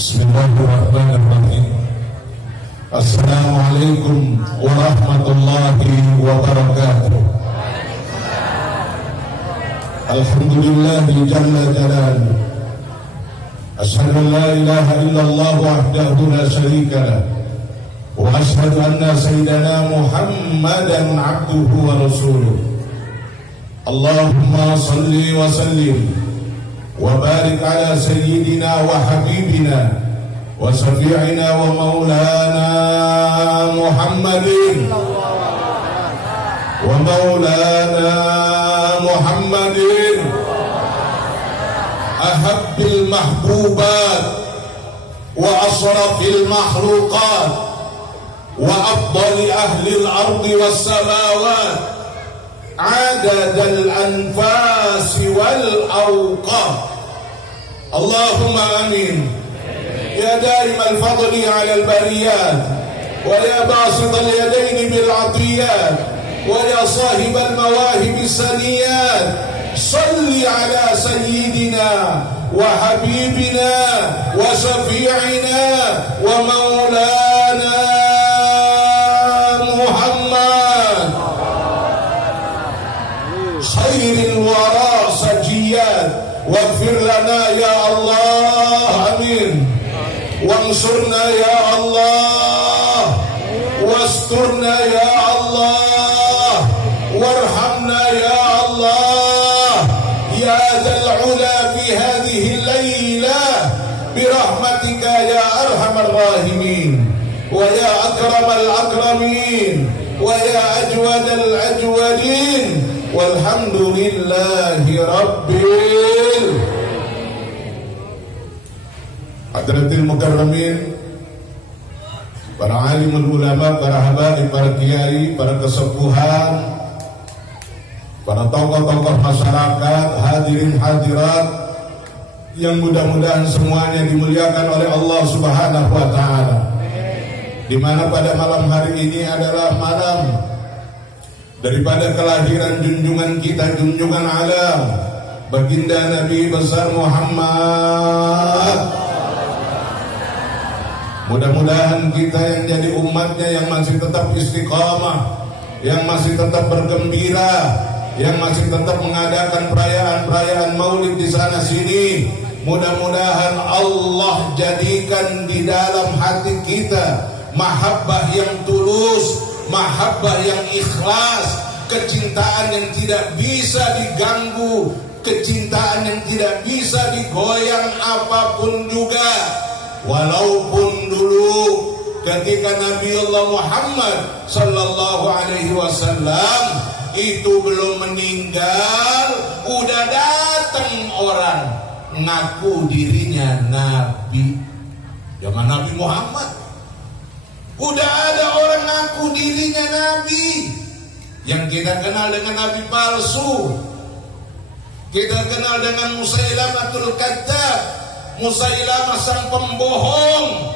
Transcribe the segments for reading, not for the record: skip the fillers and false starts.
Bismillahirrahmanirrahim. Assalamualaikum warahmatullahi wabarakatuh. Alhamdulillah jalla jalaluhu. Asyhadu an la ilaha illallah wahdahu la syarika lah. Wa asyhadu anna sayyidana Muhammadan abduhu wa rasuluh. Allahumma salli wa sallim wa barik ala sayyidina wa habibina wa syafi'ina wa maulana Muhammadin wa maulana Muhammadin ahabbil mahbubat wa asrafil makhluqat wa afdali ahli al-ardi was samawat adadal anfasi wal awqat. Allahumma amin. Ya daim al-fadli ala al-bariyat wa ya basit al-yadaini bil-atiyat wa ya sahib al-mawahib as-saniyat, salli ala sayyidina wa habibina wa syafi'ina wa maulana Muhammad khairil wara sajiyat waghfir lana ya Allah, amin. Wansurna ya Allah, wasturna ya Allah, warhamna ya Allah, ya dzal ula fi hadhihi al-laila birahmatika ya arhamar rahimin wa ya akramal akramin wa ya ajwadal ajwadin walhamdulillahi rabbil hadratil mukarramin, para alimul ulama, para habaib, para kiai, para kesepuhan, para tokoh-tokoh masyarakat, hadirin hadirat yang mudah-mudahan semuanya dimuliakan oleh Allah Subhanahu wa taala. Di mana pada malam hari ini adalah malam daripada kelahiran junjungan kita, junjungan alam, baginda Nabi besar Muhammad. Mudah-mudahan kita yang jadi umatnya yang masih tetap istiqamah, yang masih tetap bergembira, yang masih tetap mengadakan perayaan-perayaan maulid di sana sini, mudah-mudahan Allah jadikan di dalam hati kita mahabbah yang tulus, mahabbah yang ikhlas, kecintaan yang tidak bisa diganggu, kecintaan yang tidak bisa digoyang apapun juga. Walaupun dulu ketika Nabi Allah Muhammad sallallahu alaihi wasallam itu belum meninggal, udah datang orang ngaku dirinya nabi. Zaman Nabi Muhammad udah ada orang ngaku dirinya nabi. Yang kita kenal dengan nabi palsu, kita kenal dengan Musailamatul Kadzdzab, Musailamah sang pembohong.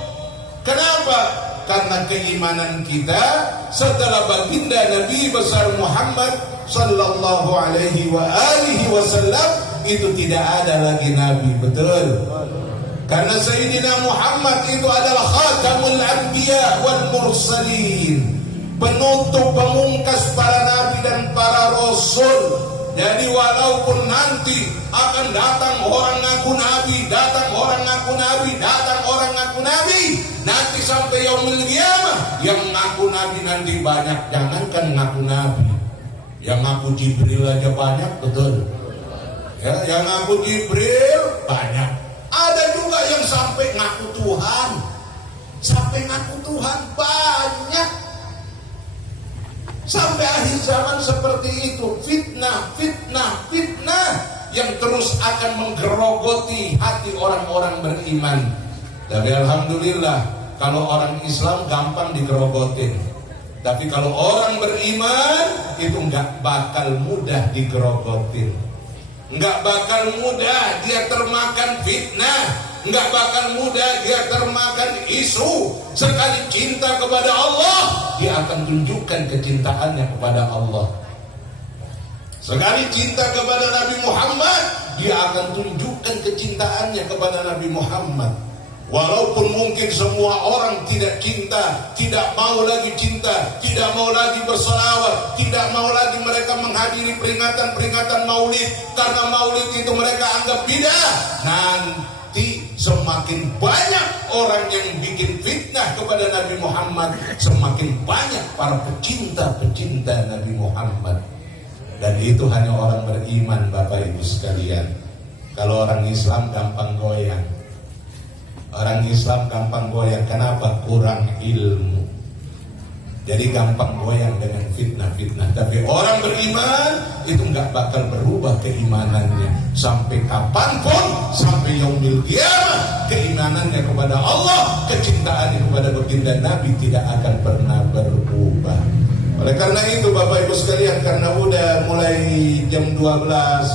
Kenapa? Karena keimanan kita setelah baginda Nabi besar Muhammad sallallahu alaihi wa alihi wasallam itu tidak ada lagi nabi, betul? Karena Sayyidina Muhammad itu adalah khatamul anbiya wal mursalin, penutup pemungkas para nabi dan para rasul. Jadi walaupun nanti akan datang orang ngaku nabi, datang orang ngaku nabi, datang orang ngaku nabi, nanti sampai yaumul qiyamah yang ngaku nabi nanti banyak. Jangankan ngaku nabi, yang ngaku Jibril aja banyak, betul? Ya, yang ngaku Jibril banyak. Ada juga yang sampai ngaku Tuhan, sampai ngaku Tuhan banyak. Sampai akhir zaman seperti itu, fitnah, fitnah, fitnah yang terus akan menggerogoti hati orang-orang beriman. Tapi alhamdulillah, kalau orang Islam gampang digerogotin. Tapi kalau orang beriman itu nggak bakal mudah digerogotin, nggak bakal mudah dia termakan fitnah, nggak bakal mudah dia termakan isu. Sekali cinta kepada Allah, dia akan tunjukkan kecintaannya kepada Allah. Sekali cinta kepada Nabi Muhammad, dia akan tunjukkan kecintaannya kepada Nabi Muhammad. Walaupun mungkin semua orang tidak cinta, tidak mau lagi cinta, tidak mau lagi berselawat, tidak mau lagi mereka menghadiri peringatan-peringatan maulid, karena maulid itu mereka anggap bidah. Nanti semakin banyak orang yang bikin fitnah kepada Nabi Muhammad, semakin banyak para pecinta-pecinta Nabi Muhammad. Dan itu hanya orang beriman, Bapak Ibu sekalian. Kalau orang Islam gampang goyang. Orang Islam gampang goyang. Kenapa? Kurang ilmu. Jadi gampang goyang dengan fitnah-fitnah. Tapi orang beriman itu nggak bakal berubah keimanannya sampai kapanpun, sampai yaumil qiyamah. Keimanannya kepada Allah, kecintaannya kepada baginda Nabi tidak akan pernah berubah. Oleh karena itu Bapak Ibu sekalian, karena udah mulai jam 12,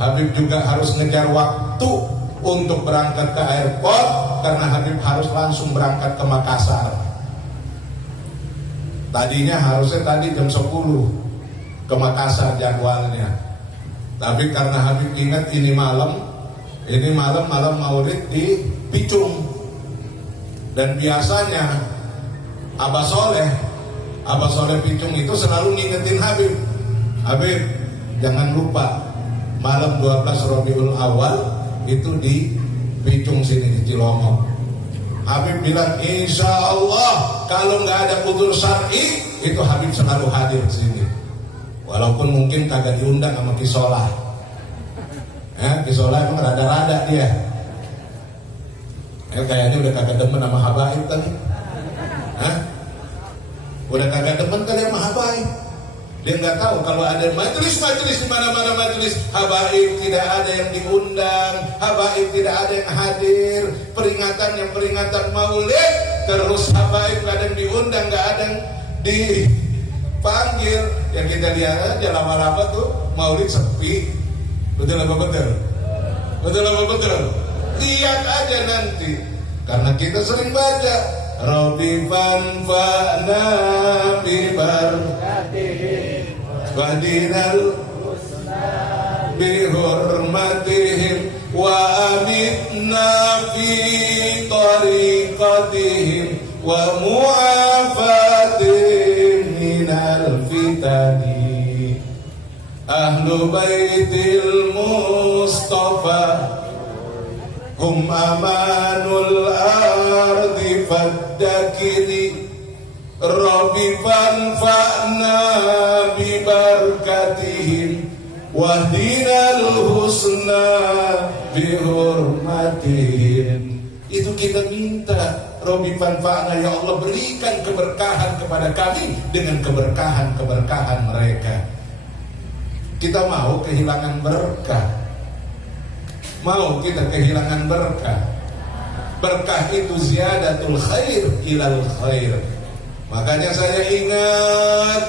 Habib juga harus ngejar waktu untuk berangkat ke airport, karena Habib harus langsung berangkat ke Makassar. Tadinya harusnya tadi jam 10 ke Makassar jadwalnya. Tapi karena Habib ingat ini malam maulid di Picung. Dan biasanya Abah Soleh Picung itu selalu ngingetin Habib, jangan lupa malam 12 Rabiul Awal itu di Picung sini di Cilongok. Habib bilang insya Allah kalau nggak ada udzur syar'i itu Habib selalu hadir di sini. Walaupun mungkin kagak diundang sama Kisolah. Kisolah emang rada-rada dia. Kayaknya udah kagak demen sama habaib tadi. Udah kagak demen kali sama habaib. Dia nggak tahu kalau ada majelis di mana-mana majelis habaib tidak ada yang diundang, habaib tidak ada yang hadir, peringatan maulid terus habaib kadang diundang, nggak ada yang dipanggil. Yang kita lihat aja lama-lama tuh maulid sepi. Betul apa betul? Lihat aja nanti, karena kita sering baca Rabbi fanfa'na bibar Wahdinal bihurmatihim wa amitna fi tariqatihim wa mu'afatihim minal fitani ahlu baitil mustafa hum amanul ardi faddakiri Rabbi fanfa'na bibarakatihim wahdinal husna bihurmatihim. Itu kita minta, Rabbi fanfa'na, ya Allah berikan keberkahan kepada kami dengan keberkahan mereka. Kita mau kehilangan berkah? Mau kita kehilangan berkah? Berkah itu ziyadatul khair ilal khair. Makanya saya ingat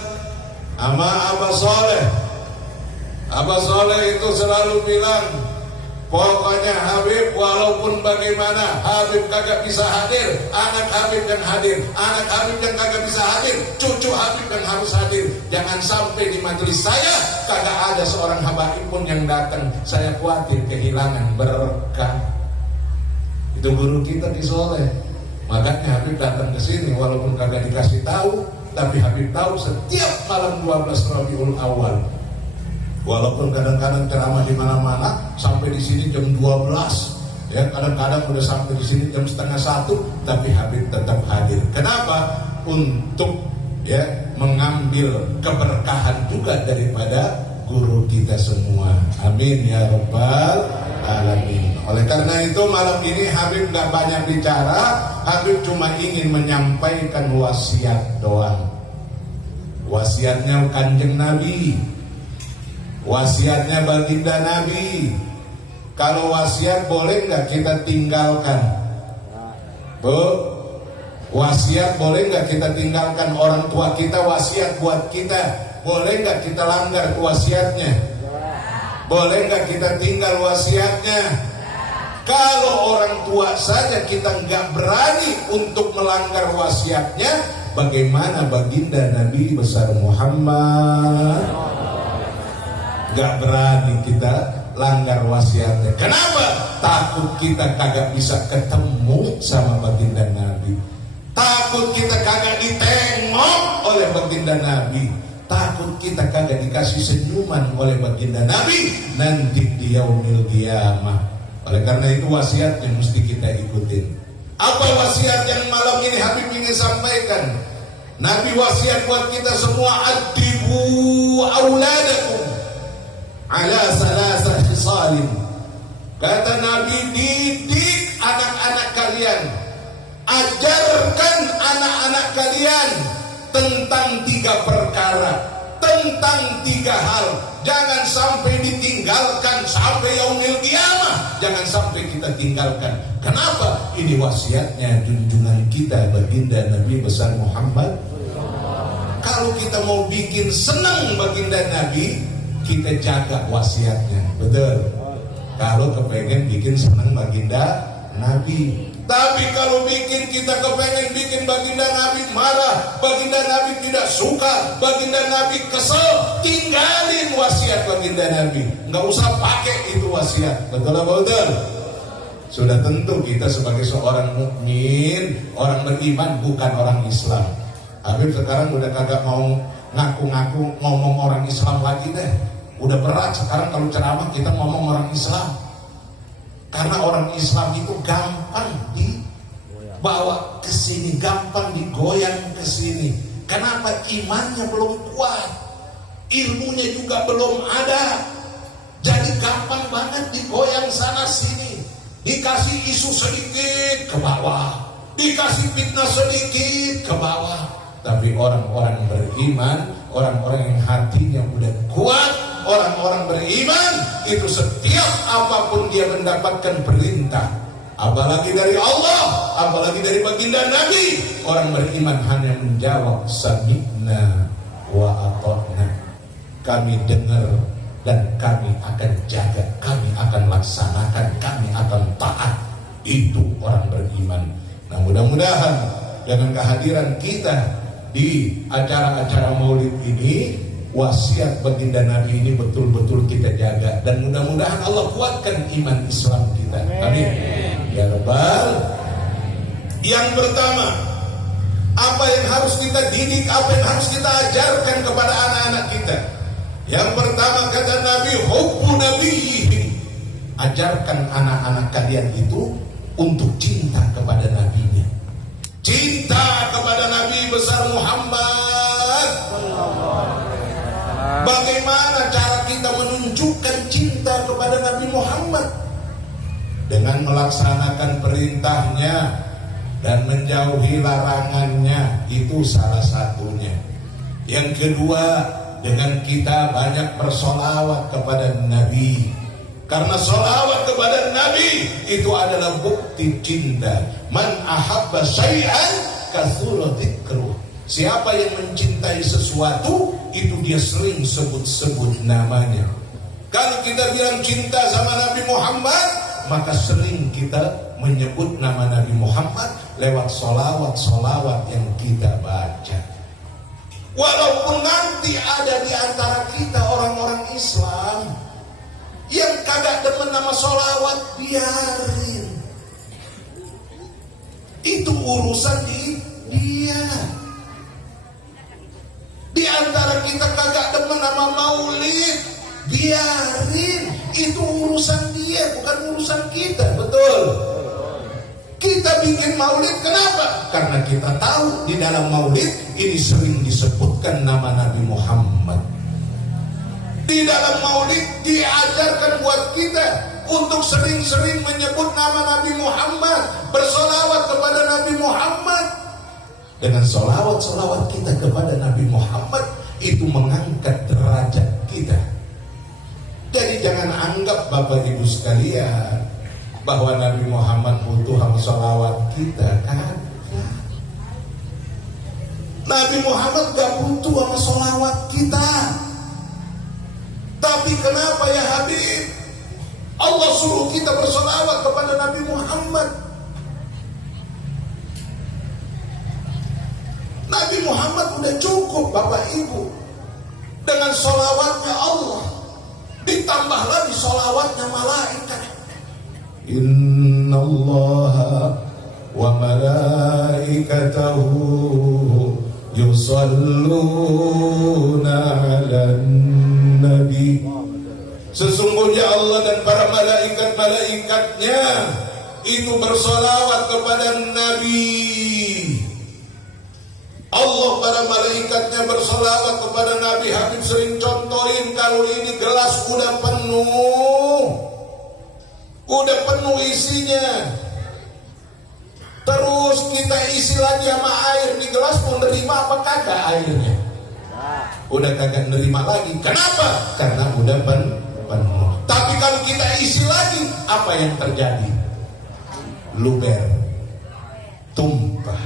sama Abah Soleh itu selalu bilang, pokoknya Habib walaupun bagaimana Habib kagak bisa hadir, anak Habib yang hadir, anak Habib yang kagak bisa hadir, cucu Habib yang harus hadir. Jangan sampai di majelis saya kagak ada seorang habaib pun yang datang. Saya khawatir kehilangan berkah. Itu guru kita di Soleh. Makanya Habib datang ke sini walaupun kagak dikasih tahu, tapi Habib tahu setiap malam 12 Rabiul Awal. Walaupun kadang-kadang ceramah di mana-mana sampai di sini jam 12, ya kadang-kadang udah sampai di sini jam setengah 1, tapi Habib tetap hadir. Kenapa? Untuk ya mengambil keberkahan juga daripada guru kita semua. Amin ya rabbal alamin. Oleh karena itu malam ini Habib gak banyak bicara, Habib cuma ingin menyampaikan wasiat doang. Wasiatnya Kanjeng Nabi, wasiatnya baginda Nabi. Kalau wasiat boleh nggak kita tinggalkan? Bu, wasiat boleh nggak kita tinggalkan? Orang tua kita wasiat buat kita, boleh nggak kita langgar wasiatnya? Boleh nggak kita tinggal wasiatnya? Kalau orang tua saja kita nggak berani untuk melanggar wasiatnya, bagaimana baginda Nabi besar Muhammad? Gak berani kita langgar wasiatnya. Kenapa? Takut kita kagak bisa ketemu sama baginda Nabi. Takut kita kagak ditengok oleh baginda Nabi. Takut kita kagak dikasih senyuman oleh baginda Nabi nanti di yaumil qiyamah. Oleh karena itu wasiatnya mesti kita ikutin. Apa wasiat yang malam ini Habib ingin sampaikan? Nabi wasiat buat kita semua, adibu auladakum ala salasah khisalin. Kata Nabi, didik anak-anak kalian, ajarkan anak-anak kalian tentang 3 perkara, tentang 3 hal. Jangan sampai ditinggalkan sampai yaumil qiyamah. Jangan sampai kita tinggalkan. Kenapa? Ini wasiatnya junjungan kita baginda Nabi besar Muhammad. Kalau kita mau bikin senang baginda Nabi, kita jaga wasiatnya. Betul. Kalau kepengen bikin senang baginda Nabi. Tapi kalau kita kepengen bikin baginda Nabi marah, baginda Nabi tidak suka, baginda Nabi kesel, tinggalin wasiat baginda Nabi. Nggak usah pakai itu wasiat. Betul apa betul? Sudah tentu kita sebagai seorang mukmin, orang beriman, bukan orang Islam. Habib sekarang udah kagak mau ngaku-ngaku ngomong orang Islam lagi deh. Udah berat sekarang kalau ceramah kita ngomong orang Islam. Karena orang Islam itu gampang dibawa ke sini, gampang digoyang ke sini. Kenapa? Imannya belum kuat, ilmunya juga belum ada. Jadi gampang banget digoyang sana sini. Dikasih isu sedikit ke bawah, dikasih fitnah sedikit ke bawah. Tapi orang-orang beriman, orang-orang yang hatinya udah kuat, orang-orang beriman itu setiap apapun dia mendapatkan perintah, apalagi dari Allah, apalagi dari baginda Nabi, orang beriman hanya menjawab sami'na wa ata'na. Kami dengar dan kami akan jaga, kami akan laksanakan, kami akan taat. Itu orang beriman. Nah, mudah-mudahan dengan kehadiran kita di acara-acara maulid ini, wasiat baginda Nabi ini betul-betul kita jaga, dan mudah-mudahan Allah kuatkan iman Islam kita. Amin. Ya Rabbal. Yang pertama, apa yang harus kita didik, apa yang harus kita ajarkan kepada anak-anak kita? Yang pertama kata Nabi, hubbu nabiyyi. Ajarkan anak-anak kalian itu untuk cinta kepada nabinya. Cinta kepada Nabi besar Muhammad. Bagaimana cara kita menunjukkan cinta kepada Nabi Muhammad? Dengan melaksanakan perintahnya dan menjauhi larangannya, itu salah satunya. Yang kedua, dengan kita banyak bersolawat kepada Nabi. Karena solawat kepada Nabi itu adalah bukti cinta. Man ahabba syai'an katsura dzikruh. Siapa yang mencintai sesuatu, itu dia sering sebut-sebut namanya. Kalau kita bilang cinta sama Nabi Muhammad, maka sering kita menyebut nama Nabi Muhammad lewat solawat-solawat yang kita baca. Walaupun nanti ada di antara kita orang-orang Islam yang kagak demen nama solawat, biarin. Itu urusan dia. Di antara kita kagak demen nama maulid, biarin. Itu urusan dia, bukan urusan kita. Betul. Kita bikin maulid kenapa? Karena kita tahu di dalam maulid ini sering disebutkan nama Nabi Muhammad. Di dalam maulid diajarkan buat kita untuk sering-sering menyebut nama Nabi Muhammad, bersolawat kepada Nabi Muhammad. Dengan solawat-solawat kita kepada Nabi Muhammad, itu mengangkat derajat kita. Jadi jangan anggap Bapak Ibu sekalian bahwa Nabi Muhammad butuh sama solawat kita, kan? Nabi Muhammad gak butuh sama solawat kita. Tapi kenapa ya Habib? Allah suruh kita bersolawat kepada Nabi Muhammad. Nabi Muhammad udah cukup Bapak Ibu. Dengan solawatnya Allah, ditambah tambah lagi sholawatnya malaikat. Innallaha wa malaikatahu yusalluna 'alan nabi. Sesungguhnya Allah dan para malaikat-malaikatnya itu bersolawat kepada Nabi. Allah para malaikatnya bersolawat kepada Nabi. Habib sering contohin, kalau ini gelas udah penuh isinya, terus kita isi lagi sama air di gelas, mau nerima apa kagak airnya? Udah kagak nerima lagi. Kenapa? Karena udah penuh. Tapi kalau kita isi lagi, apa yang terjadi? Luber, tumpah.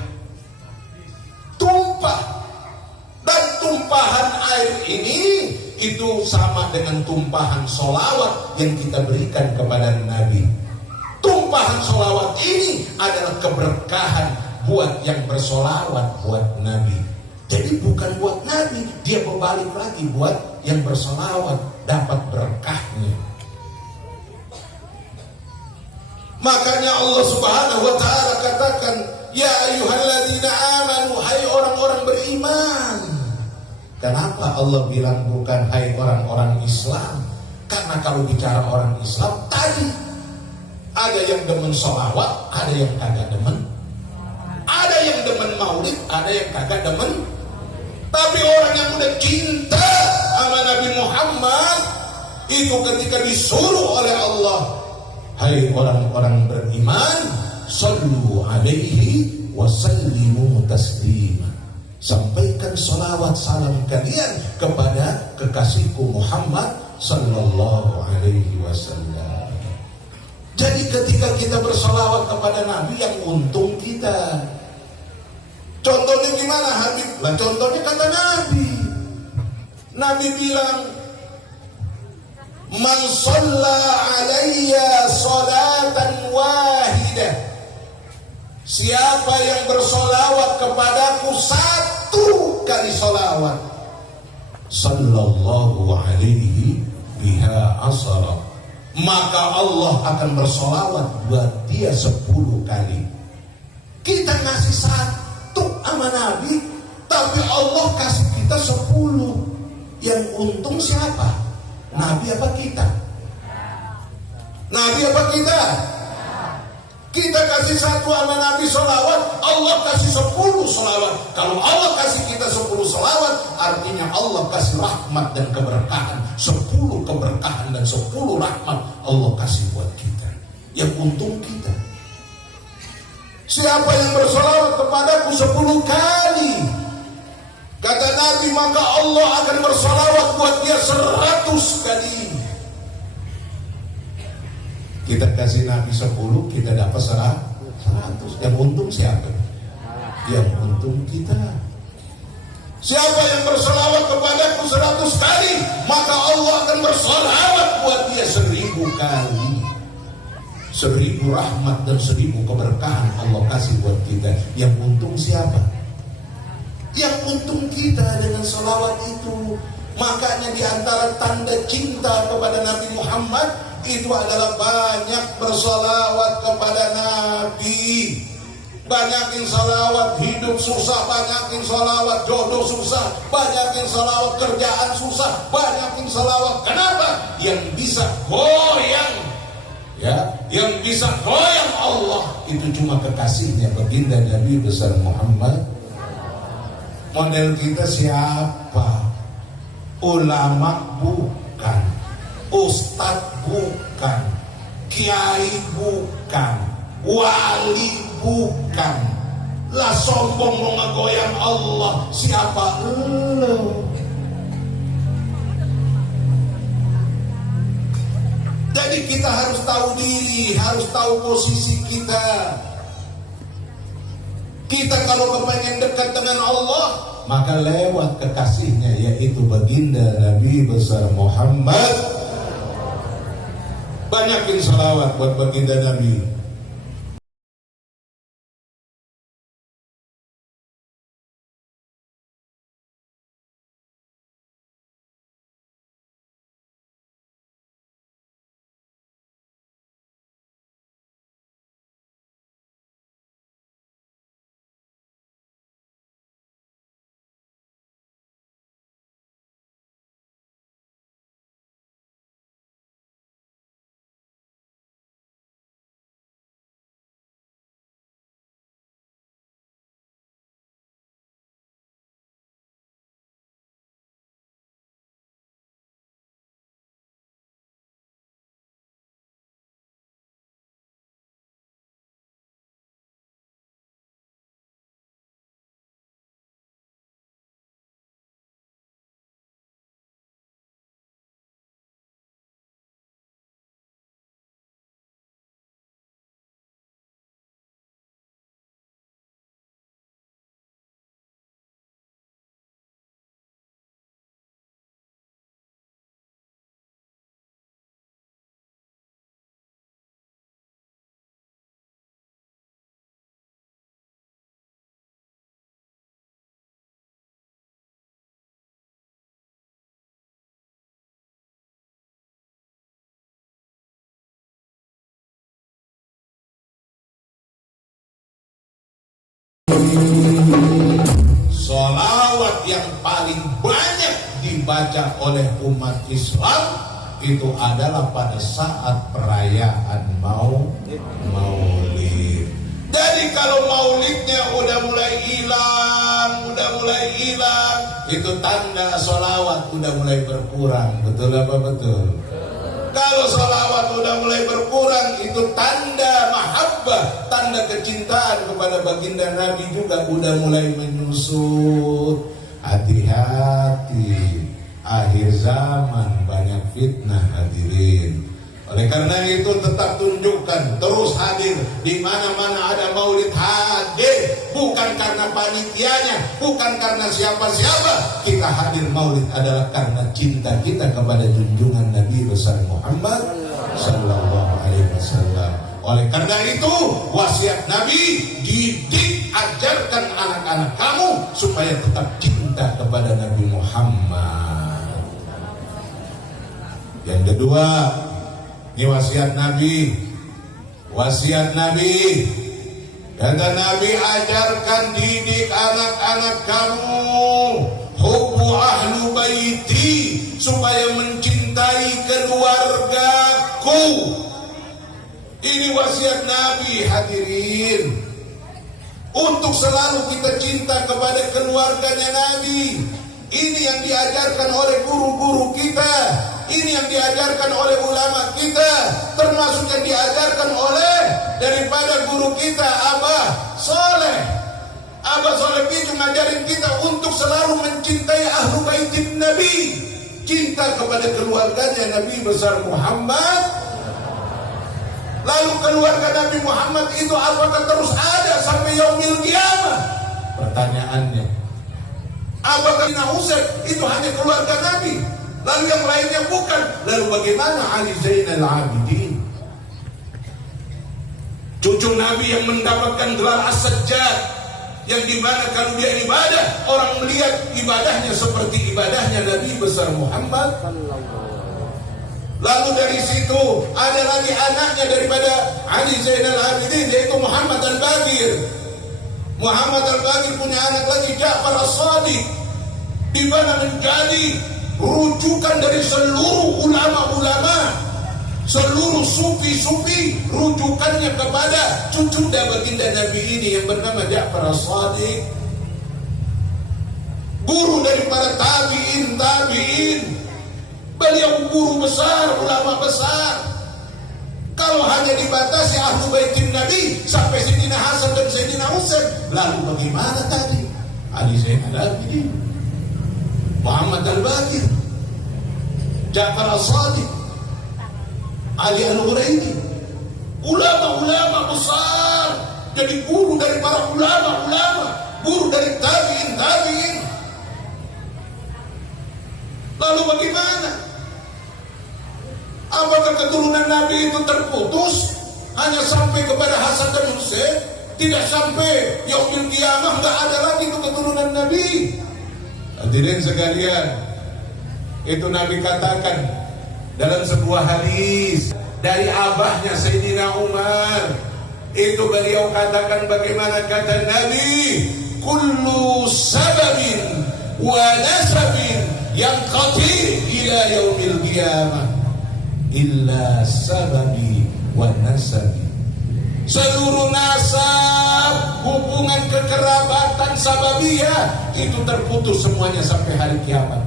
Dan tumpahan air ini itu sama dengan tumpahan solawat yang kita berikan kepada Nabi. Tumpahan solawat ini adalah keberkahan buat yang bersolawat buat Nabi. Jadi bukan buat Nabi, dia berbalik lagi buat yang bersolawat, dapat berkahnya. Makanya Allah Subhanahu wa ta'ala katakan, ya ayyuhalladzina amanu, hai orang-orang beriman. Kenapa Allah bilang bukan hai orang-orang Islam? Karena kalau bicara orang Islam tadi, ada yang demen sholawat, ada yang kagak demen. Ada yang demen maulid, ada yang kagak demen. Tapi orang yang udah cinta sama Nabi Muhammad, itu ketika disuruh oleh Allah, hai orang-orang beriman, sallu alaihi wa sallimu taslima. Sampaikan salawat salam kalian kepada kekasihku Muhammad sallallahu alaihi wasallam. Jadi ketika kita bersalawat kepada Nabi, yang untung kita. Contohnya gimana Habib? Lah contohnya kata Nabi. Nabi bilang, man shalla alayya salatan wahidah, siapa yang bersolawat kepadaku satu kali solawat, sallallahu alaihi biha asara, maka Allah akan bersolawat buat dia 10 kali. Kita ngasih satu sama Nabi, tapi Allah kasih kita 10. Yang untung siapa? Nabi apa kita? Nabi apa kita? Kita kasih satu sama Nabi solawat, Allah kasih 10 solawat. Kalau Allah kasih kita 10 solawat, artinya Allah kasih rahmat dan keberkahan. 10 keberkahan dan 10 rahmat Allah kasih buat kita. Yang untung kita. Siapa yang bersolawat kepadaku 10 kali, kata Nabi, maka Allah akan bersolawat buat dia 100 kali. Kita kasih Nabi 10, kita dapat 100. Yang untung siapa? Yang untung kita. Siapa yang bersolawat kepadaku 100 kali, maka Allah akan bersolawat buat dia 1000 kali. 1000 rahmat dan 1000 keberkahan Allah kasih buat kita. Yang untung siapa? Yang untung kita dengan salawat itu. Makanya diantara tanda cinta kepada Nabi Muhammad itu adalah banyak bersalawat kepada Nabi. Banyakin salawat hidup susah, banyakin salawat jodoh susah, banyakin salawat kerjaan susah, banyakin salawat. Kenapa? Yang bisa goyang, ya, yang bisa goyang Allah itu cuma kekasihnya baginda Nabi besar Muhammad. Model kita siapa? Ulama bukan, ustadz bukan, kiai bukan, wali bukan. Lah sombong mau ngegoyang Allah, siapa lu? Jadi kita harus tahu diri, harus tahu posisi kita. Kita kalau kepengen dekat dengan Allah, maka lewat kekasihnya, yaitu baginda Nabi besar Muhammad. Banyakin salawat buat baginda Nabi. Sholawat yang paling banyak dibaca oleh umat Islam itu adalah pada saat perayaan maulid. Jadi kalau maulidnya udah mulai hilang, itu tanda sholawat udah mulai berkurang. Betul apa betul? Kalau sholawat udah mulai berkurang, itu tanda mahabbah, tanda kecintaan kepada baginda Nabi juga udah mulai menyusut. Hati-hati, akhir zaman banyak fitnah hadirin. Oleh karena itu tetap tunjukkan, terus hadir di mana-mana ada maulid, hadir bukan karena panitianya, bukan karena siapa-siapa. Kita hadir maulid adalah karena cinta kita kepada junjungan Nabi besar Muhammad sallallahu alaihi wasallam. Oleh karena itu wasiat Nabi, didik, ajarkan anak-anak kamu supaya tetap cinta kepada Nabi Muhammad. Yang kedua, ini wasiat Nabi. Kata Nabi, ajarkan, didik anak-anak kamu hubbu ahlu baiti, supaya mencintai keluargaku. Ini wasiat Nabi hadirin. Untuk selalu kita cinta kepada keluarganya Nabi. Ini yang diajarkan oleh guru-guru kita. Ini yang diajarkan oleh ulama kita, termasuk yang diajarkan oleh daripada guru kita Abah Soleh. Abah Soleh itu ngajarin kita untuk selalu mencintai ahlu baitin Nabi, cinta kepada keluarganya Nabi besar Muhammad. Lalu keluarga Nabi Muhammad itu apakah terus ada sampai yaumil qiyamah? Pertanyaannya, apakah Sayyidina Husain itu hanya keluarga Nabi, lalu yang lainnya bukan? Lalu bagaimana Ali Zainal Abidin, cucu Nabi yang mendapatkan gelar As-Sajjad, yang dimana kalau dia ibadah, orang melihat ibadahnya seperti ibadahnya Nabi besar Muhammad. Lalu dari situ ada lagi anaknya daripada Ali Zainal Abidin, yaitu Muhammad Al-Baqir. Muhammad Al-Baqir punya anak lagi, Ja'far As-Shadiq, di mana menjadi rujukan dari seluruh ulama-ulama, seluruh sufi-sufi, rujukannya kepada cucunda baginda Nabi ini yang bernama Ja'far As-Shadiq. Guru dari para tabi'in, beliau guru besar, ulama besar. Kalau hanya dibatasi ahlu baitin Nabi sampai Sayyidina Hasan dan Sayyidina Husain, lalu bagaimana tadi Ali Zainal Abidin, Muhammad Al-Baqir, Ja'far As-Shadiq, Ali Al-Hurairi, ulama-ulama besar, jadi guru dari para ulama-ulama, guru dari tabi'in. Lalu bagaimana? Apakah keturunan Nabi itu terputus hanya sampai kepada Hasan dan Husain? Tidak sampai yaumil qiyamah, enggak ada lagi itu keturunan Nabi. Hadirin sekalian, itu Nabi katakan dalam sebuah hadis dari abahnya Sayyidina Umar. Itu beliau katakan bagaimana kata Nabi, kullu sababin wa nasabin yanqati ila yaumil qiyamah illa sababi wa nasabi. Seluruh nasab, hubungan kekerabatan sababiyah itu terputus semuanya sampai hari kiamat,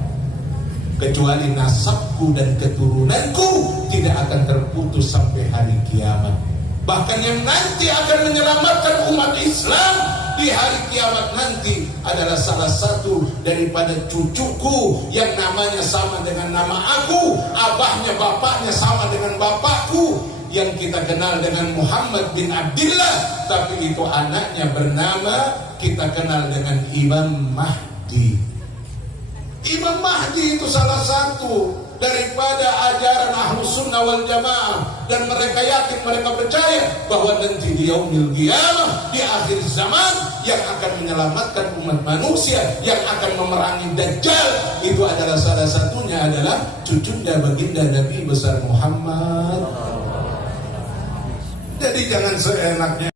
kecuali nasabku dan keturunanku tidak akan terputus sampai hari kiamat. Bahkan yang nanti akan menyelamatkan umat Islam di hari kiamat nanti adalah salah satu daripada cucuku yang namanya sama dengan nama aku, abahnya bapaknya sama dengan bapakku, yang kita kenal dengan Muhammad bin Abdullah, tapi itu anaknya bernama kita kenal dengan Imam Mahdi. Imam Mahdi itu salah satu daripada ajaran Ahlus Sunnah wal Jamaah, dan mereka yakin, mereka percaya bahwa nanti di yaumil qiyamah, di akhir zaman, yang akan menyelamatkan umat manusia, yang akan memerangi Dajjal, itu adalah salah satunya adalah cucunda baginda Nabi besar Muhammad. Jadi jangan seenaknya